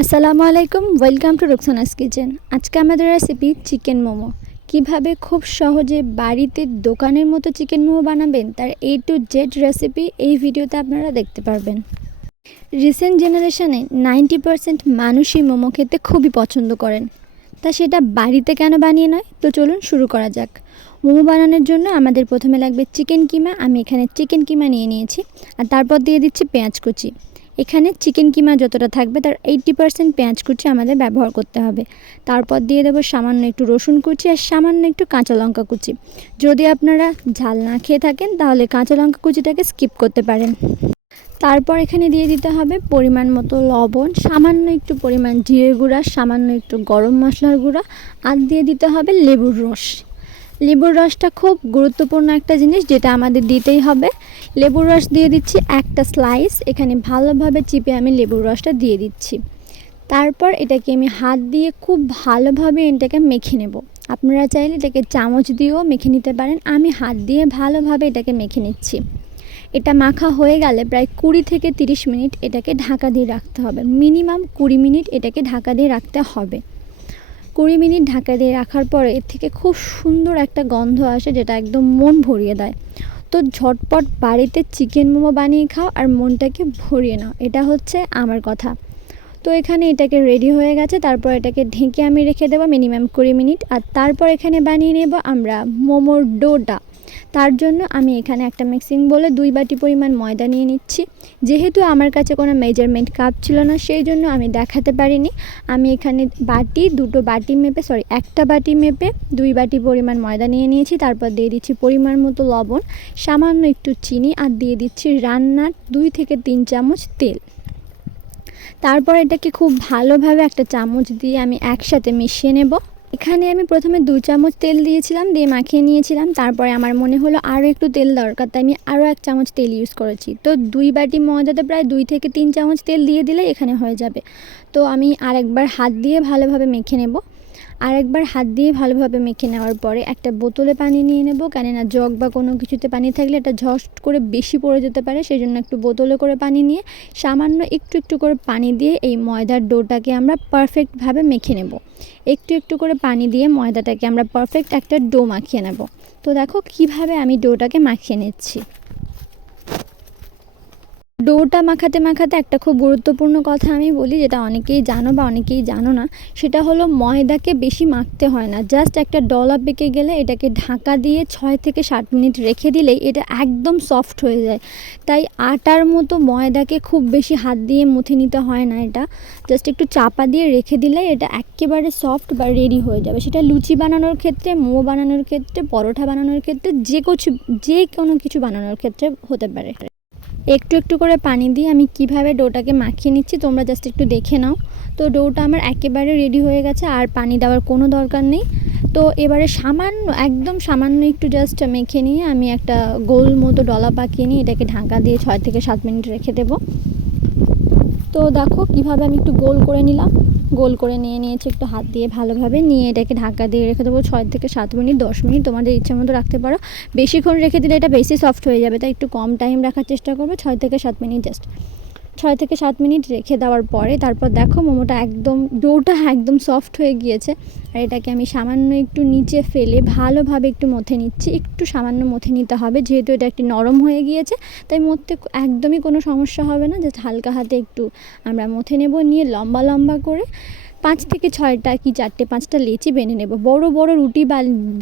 আসসালামু আলাইকুম, welcome to রুকসানাস kitchen. আজকে আমাদের রেসিপি চিকেন মোমো। কিভাবে খুব সহজে বাড়িতে দোকানের মতো চিকেন মোমো বানাবেন তার A to Z রেসিপি এই ভিডিওতে আপনারা দেখতে পারবেন। রিসেন্ট জেনারেশনে 90% মানুষই মোমো খেতে খুবই পছন্দ করেন, তা সেটা বাড়িতে কেন বানিয়ে নয়? তো চলুন শুরু করা যাক। মোমো বানানোর জন্য আমাদের প্রথমে লাগবে চিকেন কিমা। আমি এখানে চিকেন কিমা নিয়ে নিয়েছি, আর তারপর দিয়ে দিচ্ছি পেঁয়াজ কুচি। এখানে চিকেন কিমা যতটা থাকবে তার 80% পেঁয়াজ কুচি আমাদের ব্যবহার করতে হবে। তারপর দিয়ে দেবো সামান্য একটু রসুন কুচি আর সামান্য একটু কাঁচা লঙ্কা কুচি। যদি আপনারা ঝাল না খেয়ে থাকেন তাহলে কাঁচা লঙ্কা কুচিটাকে স্কিপ করতে পারেন। তারপর এখানে দিয়ে দিতে হবে পরিমাণ মতো লবণ, সামান্য একটু পরিমাণ জিরে গুঁড়া, সামান্য একটু গরম মশলার গুঁড়া, আর দিয়ে দিতে হবে লেবুর রস। লেবুর রসটা খুব গুরুত্বপূর্ণ একটা জিনিস, যেটা আমাদের দিতেই হবে। লেবুর রস দিয়ে দিচ্ছি একটা স্লাইস, এখানে ভালোভাবে চিপে আমি লেবুর রসটা দিয়ে দিচ্ছি। তারপর এটাকে আমি হাত দিয়ে খুব ভালোভাবে এটাকে মেখে নেব। আপনারা চাইলে এটাকে চামচ দিয়েও মেখে নিতে পারেন, আমি হাত দিয়ে ভালোভাবে এটাকে মেখে নিচ্ছি। এটা মাখা হয়ে গেলে প্রায় 20 থেকে 30 মিনিট এটাকে ঢাকা দিয়ে রাখতে হবে। মিনিমাম 20 মিনিট এটাকে ঢাকা দিয়ে রাখতে হবে। 20 মিনিট ঢাকা দিয়ে রাখার পরে এর থেকে খুব সুন্দর একটা গন্ধ আসে, যেটা একদম মন ভরিয়ে দেয়। তো ঝটপট বাড়িতে চিকেন মোমো বানিয়ে খাও আর মনটাকে ভরিয়ে নাও, এটা হচ্ছে আমার কথা। তো এখানে এটাকে রেডি হয়ে গেছে। তারপর এটাকে ঢেকে আমি রেখে দেবো মিনিমাম 20 মিনিট। আর তারপর এখানে বানিয়ে নেব আমরা মোমোর ডোটা। তার জন্য আমি এখানে একটা মিক্সিং বলে 2 বাটি পরিমাণ ময়দা নিয়ে নিচ্ছি। যেহেতু আমার কাছে কোনো মেজারমেন্ট কাপ ছিল না, সেই জন্য আমি দেখাতে পারিনি। আমি এখানে একটা বাটি মেপে 2 বাটি পরিমাণ ময়দা নিয়ে নিয়েছি। তারপর দিয়ে দিচ্ছি পরিমাণ মতো লবণ, সামান্য একটু চিনি, আর দিয়ে দিচ্ছি রান্নার 2 থেকে 3 চামচ তেল। তারপর এটাকে খুব ভালোভাবে একটা চামচ দিয়ে আমি একসাথে মিশিয়ে নেব। এখানে আমি প্রথমে 2 চামচ তেল দিয়েছিলাম, দিয়ে মাখিয়ে নিয়েছিলাম। তারপরে আমার মনে হলো আরও একটু তেল দরকার, তাই আমি আরও 1 চামচ তেল ইউজ করেছি। তো 2 বাটি ময়দাতে প্রায় 2 থেকে 3 চামচ তেল দিয়ে দিলে এখানে হয়ে যাবে। তো আমি আরেকবার হাত দিয়ে ভালোভাবে মেখে নেব। মেখে নেওয়ার পরে একটা বোতলে পানি নিয়ে নেব, কেননা জগ বা কোনো কিছুতে পানি থাকলে এটা ঝট করে বেশি পড়ে যেতে পারে। সেই জন্য একটু বোতলে করে পানি নিয়ে সামান্য একটু একটু করে পানি দিয়ে এই ময়দার ডোটাকে আমরা পারফেক্টভাবে মেখে নেব। একটু একটু করে পানি দিয়ে ময়দাটাকে আমরা পারফেক্ট একটা ডো মাখিয়ে নেব। তো দেখো কিভাবে আমি ডোটাকে মাখিয়ে নিচ্ছি। ডোটা মাখাতে মাখাতে একটা খুব গুরুত্বপূর্ণ কথা আমি বলি, যেটা অনেকেই জানো বা অনেকেই জানো না। সেটা হলো ময়দাকে বেশি মাখতে হয় না, জাস্ট একটা ডলা পেকে গেলে এটাকে ঢাকা দিয়ে 6 থেকে 7 মিনিট রেখে দিলেই এটা একদম সফট হয়ে যায়। তাই আটার মতো ময়দাকে খুব বেশি হাত দিয়ে মুথে নিতে হয় না, এটা জাস্ট একটু চাপা দিয়ে রেখে দিলে এটা একেবারে সফট বা রেডি হয়ে যাবে। সেটা লুচি বানানোর ক্ষেত্রে, মোমো বানানোর ক্ষেত্রে, পরোটা বানানোর ক্ষেত্রে, যে কোনো কিছু বানানোর ক্ষেত্রে হতে পারে। একটু একটু করে পানি দিয়ে আমি কিভাবে ডোটাকে মাখিয়ে নিচ্ছি তোমরা জাস্ট একটু দেখে নাও। তো ডোটা আমার একেবারে রেডি হয়ে গেছে, আর পানি দেওয়ার কোনো দরকার নেই। তো এবারে একদম সামান্য একটু জাস্ট মেখে নিয়ে আমি একটা গোল মতো ডলা পাকিয়ে নিয়ে এটাকে ঢাকা দিয়ে 6 থেকে 7 মিনিট রেখে দেবো। তো দেখো কিভাবে আমি একটু গোল করে নিলাম। গোল করে নিয়েছি একটু হাত দিয়ে ভালোভাবে নিয়ে এটাকে ঢাকা দিয়ে রেখে দেবো 6 থেকে 7 মিনিট, 10 মিনিট তোমাদের ইচ্ছা মতো রাখতে পারো। বেশিক্ষণ রেখে দিলে এটা বেশি সফট হয়ে যাবে, তাই একটু কম টাইম রাখার চেষ্টা করবে। 6 থেকে 7 মিনিট, জাস্ট 6 থেকে 7 মিনিট রেখে দেওয়ার পরে তারপর দেখো ডোটা একদম সফট হয়ে গিয়েছে। আর এটাকে আমি সামান্য একটু নিচে ফেলে ভালোভাবে একটু মথে নিচ্ছি। একটু সামান্য মথে নিতে হবে, যেহেতু এটা একটু নরম হয়ে গিয়েছে, তাই মথতে একদমই কোনো সমস্যা হবে না। জাস্ট হালকা হাতে একটু আমরা মথে নেব, নিয়ে লম্বা লম্বা করে 5 থেকে 6টা কি 4টে 5টা লেচি বেনে নেব। বড় বড় রুটি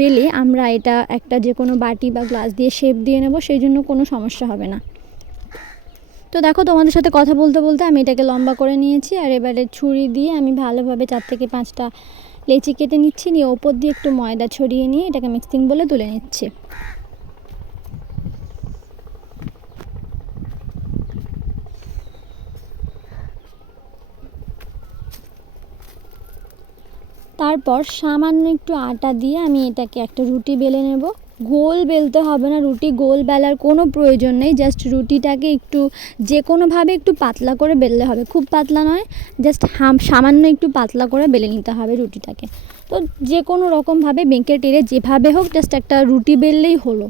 বেলে আমরা এটা একটা যে কোনো বাটি বা গ্লাস দিয়ে শেপ দিয়ে নেব, সেই জন্য কোনো সমস্যা হবে না। তো দেখো তোমাদের সাথে কথা বলতে বলতে আমি এটাকে লম্বা করে নিয়েছি, আর এবারে ছুরি দিয়ে আমি ভালোভাবে 4 থেকে 5টা লেচি কেটে নিচ্ছি। নিয়ে ওপর দিয়ে একটু ময়দা ছড়িয়ে নিয়ে এটাকে মিক্সিং বলে তুলে নিচ্ছি। তারপর সামান্য একটু আটা দিয়ে আমি এটাকে একটা রুটি বেলে নেব। গোল বেলতে হবে না, রুটি গোল বেলার কোনো প্রয়োজন নেই। জাস্ট রুটিটাকে একটু যে কোনোভাবে একটু পাতলা করে বেললে হবে, খুব পাতলা নয়, জাস্ট সামান্য একটু পাতলা করে বেলে নিতে হবে রুটিটাকে। তো যে কোনো রকমভাবে বেঁকে টেরে যেভাবে হোক জাস্ট একটা রুটি বেললেই হলো।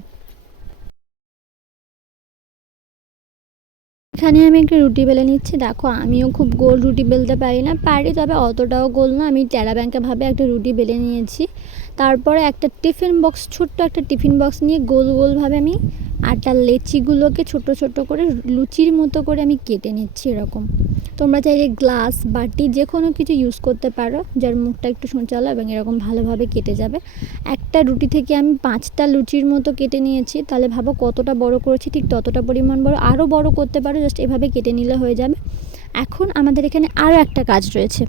এখানে আমি একটা রুটি বেলে নিচ্ছি। দেখো আমিও খুব গোল রুটি বেলতে পারি না, পারি তবে অতটাও গোল না। আমি টেরা ব্যাঙ্কাভাবে একটা রুটি বেলে নিয়েছি। তারপরে একটা টিফিন বক্স, ছোট্ট একটা টিফিন বক্স নিয়ে গোল গোলভাবে আমি আটার লেচিগুলোকে ছোট ছোট করে লুচির মতো করে আমি কেটে নিচ্ছি। এরকম তোমরা চাইলে গ্লাস, বাটি যে কোনো কিছু ইউজ করতে পারো যার মুখটা একটু সোঁচালো, এবং এরকম ভালোভাবে কেটে যাবে। একটা রুটি থেকে আমি 5টা লুচির মতো কেটে নিয়েছি। তাহলে ভাবো কতটা বড় করেছি, ঠিক ততটা পরিমাণ বড়। আরও বড় করতে পারো, জাস্ট এভাবে কেটে নিলে হয়ে যাবে। এখন আমাদের এখানে আরও একটা কাজ রয়েছে,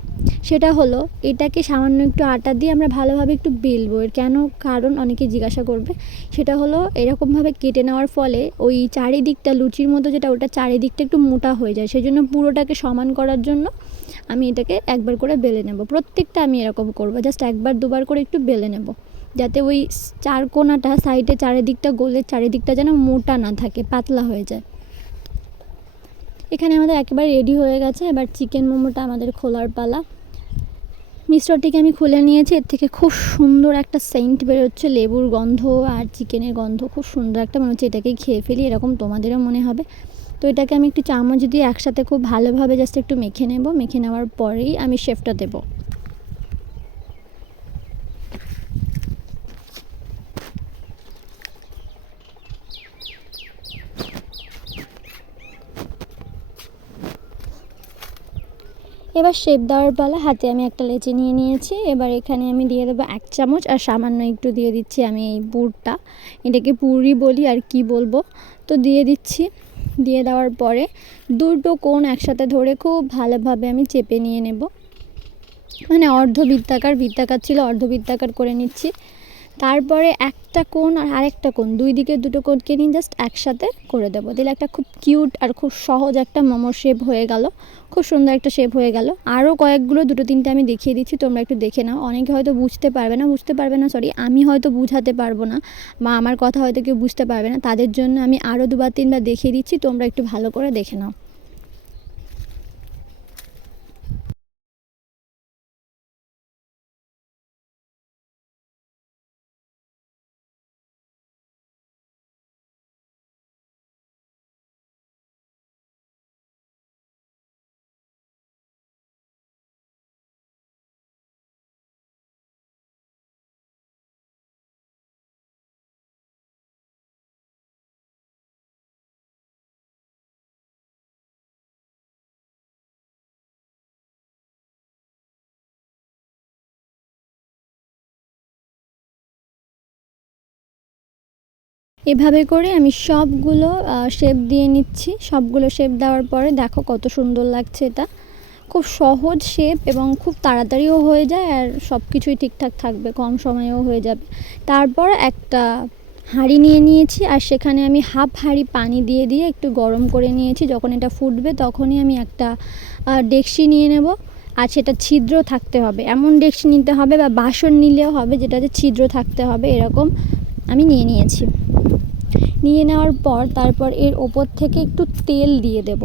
সেটা হলো এটাকে সামান্য একটু আটা দিয়ে আমরা ভালোভাবে একটু বেলবো। এর কেন কারণ অনেকে জিজ্ঞাসা করবে। সেটা হলো এরকমভাবে কেটে নেওয়ার ফলে ওই চারিদিকটা লুচির মতো যেটা, ওটা চারিদিকটা একটু মোটা হয়ে যায়। সেই জন্য পুরোটাকে সমান করার জন্য আমি এটাকে একবার করে বেলে নেব। প্রত্যেকটা আমি এরকম করব, জাস্ট একবার দুবার করে একটু বেলে নেব, যাতে ওই চার কোণাটা সাইডে চারিদিকটা গোলের চারিদিকটা যেন মোটা না থাকে, পাতলা হয়ে যায়। এখানে আমাদের একেবারে রেডি হয়ে গেছে। এবার চিকেন মোমোটা আমাদের খোলার পালা। মিশ্রটিকে আমি খুলে নিয়েছি। এর থেকে খুব সুন্দর একটা সেন্ট বেরোচ্ছে, লেবুর গন্ধ আর চিকেনের গন্ধ, খুব সুন্দর একটা মনে হচ্ছে এটাকেই খেয়ে ফেলি, এরকম তোমাদেরও মনে হবে। তো এটাকে আমি একটু চামচ দিয়ে একসাথে খুব ভালোভাবে জাস্ট একটু মেখে নেব। মেখে নেওয়ার পরেই আমি শেফটা দেবো। এবার শেপ দেওয়ার পালা। হাতে আমি একটা লেচি নিয়ে নিয়েছি। এবার এখানে আমি দিয়ে দেবো 1 চামচ, আর সামান্য একটু দিয়ে দিচ্ছি আমি এই পুরটা। এটাকে পুরই বলি, আর কি বলবো। তো দিয়ে দিচ্ছি। দিয়ে দেওয়ার পরে দুটো কোণ একসাথে ধরে খুব ভালোভাবে আমি চেপে নিয়ে নেব। মানে বৃত্তাকার ছিল, অর্ধবৃত্তাকার করে নিচ্ছি। তারপরে একটা কোণ আর আরেকটা কোণ, দুই দিকে দুটো কোণকে নিয়ে জাস্ট একসাথে করে দেবো। দিলে একটা খুব কিউট আর খুব সহজ একটা মোমোর শেপ হয়ে গেল, খুব সুন্দর একটা শেপ হয়ে গেল। আরও কয়েকগুলো, দুটো তিনটে আমি দেখিয়ে দিচ্ছি, তোমরা একটু দেখে নাও। অনেকে হয়তো বুঝতে পারবে না, সরি, আমি হয়তো বুঝাতে পারবো না, বা আমার কথা হয়তো কেউ বুঝতে পারবে না, তাদের জন্য আমি আরও 2-3বার দেখিয়ে দিচ্ছি, তোমরা একটু ভালো করে দেখে নাও। এভাবে করে আমি সবগুলো শেপ দিয়ে নিচ্ছি। সবগুলো শেপ দেওয়ার পরে দেখো কত সুন্দর লাগছে। এটা খুব সহজ শেপ এবং খুব তাড়াতাড়িও হয়ে যায়, আর সব কিছুই ঠিকঠাক থাকবে, কম সময়েও হয়ে যাবে। তারপর একটা হাঁড়ি নিয়ে নিয়েছি, আর সেখানে আমি হাফ হাঁড়ি পানি দিয়ে দিয়ে একটু গরম করে নিয়েছি। যখন এটা ফুটবে তখনই আমি একটা ডেকচি নিয়ে নেব, আর সেটা ছিদ্র থাকতে হবে। এমন ডেকচি নিতে হবে, বা বাসন নিলেও হবে যেটাতে ছিদ্র থাকতে হবে, এরকম আমি নিয়ে নিয়েছি। নিয়ে নেওয়ার পর তারপর এর ওপর থেকে একটু তেল দিয়ে দেব,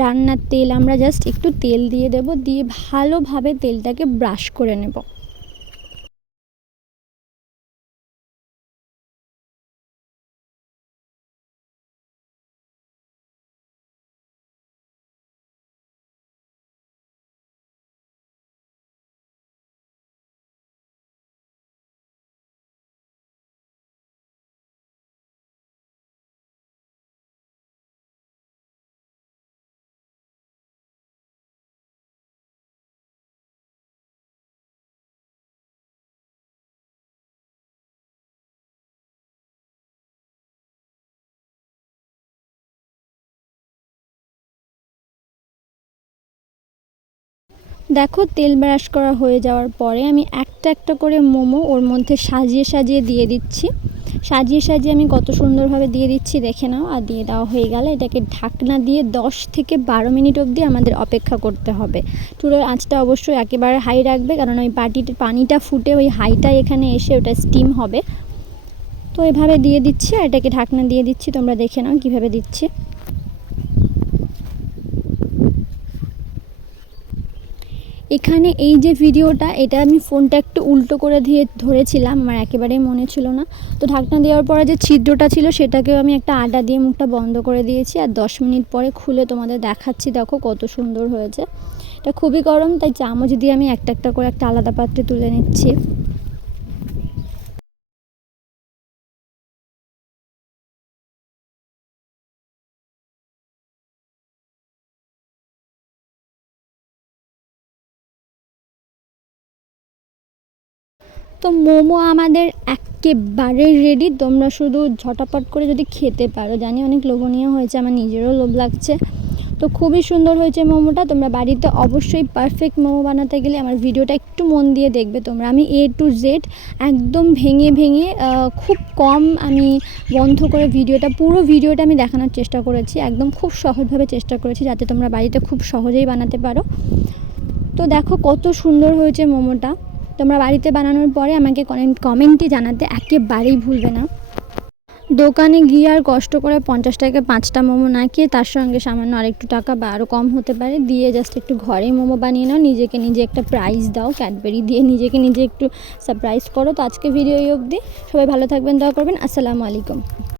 রান্নার তেল। আমরা জাস্ট একটু তেল দিয়ে দেব, দিয়ে ভালোভাবে তেলটাকে ব্রাশ করে নেব। দেখো তেল ব্রাশ করা হয়ে যাওয়ার পরে আমি একটা একটা করে মোমো ওর মধ্যে সাজিয়ে সাজিয়ে দিয়ে দিচ্ছি। সাজিয়ে সাজিয়ে আমি কত সুন্দরভাবে দিয়ে দিচ্ছি দেখে নাও। আর দিয়ে দেওয়া হয়ে গেলে এটাকে ঢাকনা দিয়ে 10 থেকে 12 মিনিট অবধি আমাদের অপেক্ষা করতে হবে। চুলোর আঁচটা অবশ্যই একেবারে হাই রাখবে, কারণ ওই পানিটা ফুটে ওই হাইটা এখানে এসে ওটা স্টিম হবে। তো এভাবে দিয়ে দিচ্ছি, আর এটাকে ঢাকনা দিয়ে দিচ্ছি। তোমরা দেখে নাও কীভাবে দিচ্ছি। এখানে এই যে ভিডিওটা, এটা আমি ফোনটা একটু উল্টো করে দিয়ে ধরেছিলাম, আমার একেবারেই মনে ছিল না। তো ঢাকনা দেওয়ার পরে যে ছিদ্রটা ছিল সেটাকেও আমি একটা আটা দিয়ে মুখটা বন্ধ করে দিয়েছি, আর 10 মিনিট পরে খুলে তোমাদের দেখাচ্ছি। দেখো কত সুন্দর হয়েছে। এটা খুবই গরম, তাই চামচ দিয়ে আমি একটা একটা করে একটা আলাদা পাত্রে তুলে নিচ্ছি। তো মোমো আমাদের একেবারে রেডি। তোমরা শুধু ঝটাপট করে যদি খেতে পারো। জানি অনেক লোভনীয় হয়েছে, আমার নিজেরও লোভ লাগছে। তো খুবই সুন্দর হয়েছে মোমোটা। তোমরা বাড়িতে অবশ্যই পারফেক্ট মোমো বানাতে গেলে আমার ভিডিওটা একটু মন দিয়ে দেখবে তোমরা। আমি A to Z একদম ভেঙে ভেঙে খুব কম আমি বন্ধ করে পুরো ভিডিওটা আমি দেখানোর চেষ্টা করেছি। একদম খুব সহজভাবে চেষ্টা করেছি যাতে তোমরা বাড়িতে খুব সহজেই বানাতে পারো। তো দেখো কত সুন্দর হয়েছে মোমোটা। তোমরা বাড়িতে বানানোর পরে আমাকে কমেন্টে জানাতে একেবারেই ভুলবে না। দোকানে গিয়ে আর কষ্ট করে 50 টাকায় 5টা মোমো না খেয়ে তার সঙ্গে সামান্য আরেকটু টাকা বা আরও কম হতে পারে দিয়ে জাস্ট একটু ঘরেই মোমো বানিয়ে নাও, নিজেকে নিজে একটা প্রাইজ দাও, ক্যাডবেরি দিয়ে নিজেকে নিজে একটু সারপ্রাইজ করো। তো আজকে ভিডিও এই অবধি। সবাই ভালো থাকবেন, দোয়া করবেন। আসসালামু আলাইকুম।